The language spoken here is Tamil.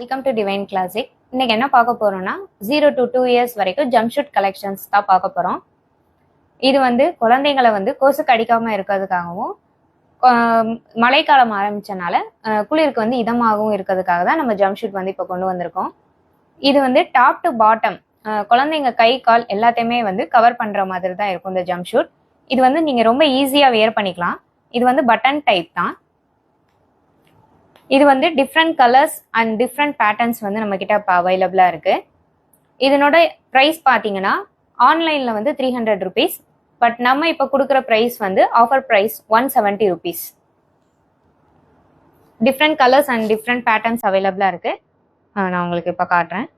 Welcome to divine classic. இன்னைக்கு என்ன பார்க்க போறோம்னா 0 to 2 years வரைக்கும் ஜம்ப் ஷூட் கலெக்ஷன்ஸ் தான் பார்க்க போறோம். இது குழந்தைங்களை கொசு கடிக்காம இருக்கிறதுக்காகவும் மழைக்காலம் ஆரம்பிச்சனால குளிருக்கு இதமாகவும் இருக்கிறதுக்காக தான் நம்ம ஜம்ப் ஷூட் இப்போ கொண்டு வந்திருக்கோம். இது டாப் டு பாட்டம் குழந்தைங்க கை கால் எல்லாத்தையுமே கவர் பண்ற மாதிரி தான் இருக்கும் இந்த ஜம்ப் ஷூட். இது நீங்க ரொம்ப ஈஸியா வேர் பண்ணிக்கலாம். இது பட்டன் டைப் தான். இது different colours and different patterns நம்ம கிட்ட இப்போ அவைலபிளா இருக்கு. இதனோட ப்ரைஸ் பார்த்தீங்கன்னா ஆன்லைன்ல 300 rupees, பட் நம்ம இப்போ கொடுக்குற price offer price 170 rupees. Different colours and different patterns அவைலபிளா இருக்கு. நான் உங்களுக்கு இப்போ காட்டுறேன்.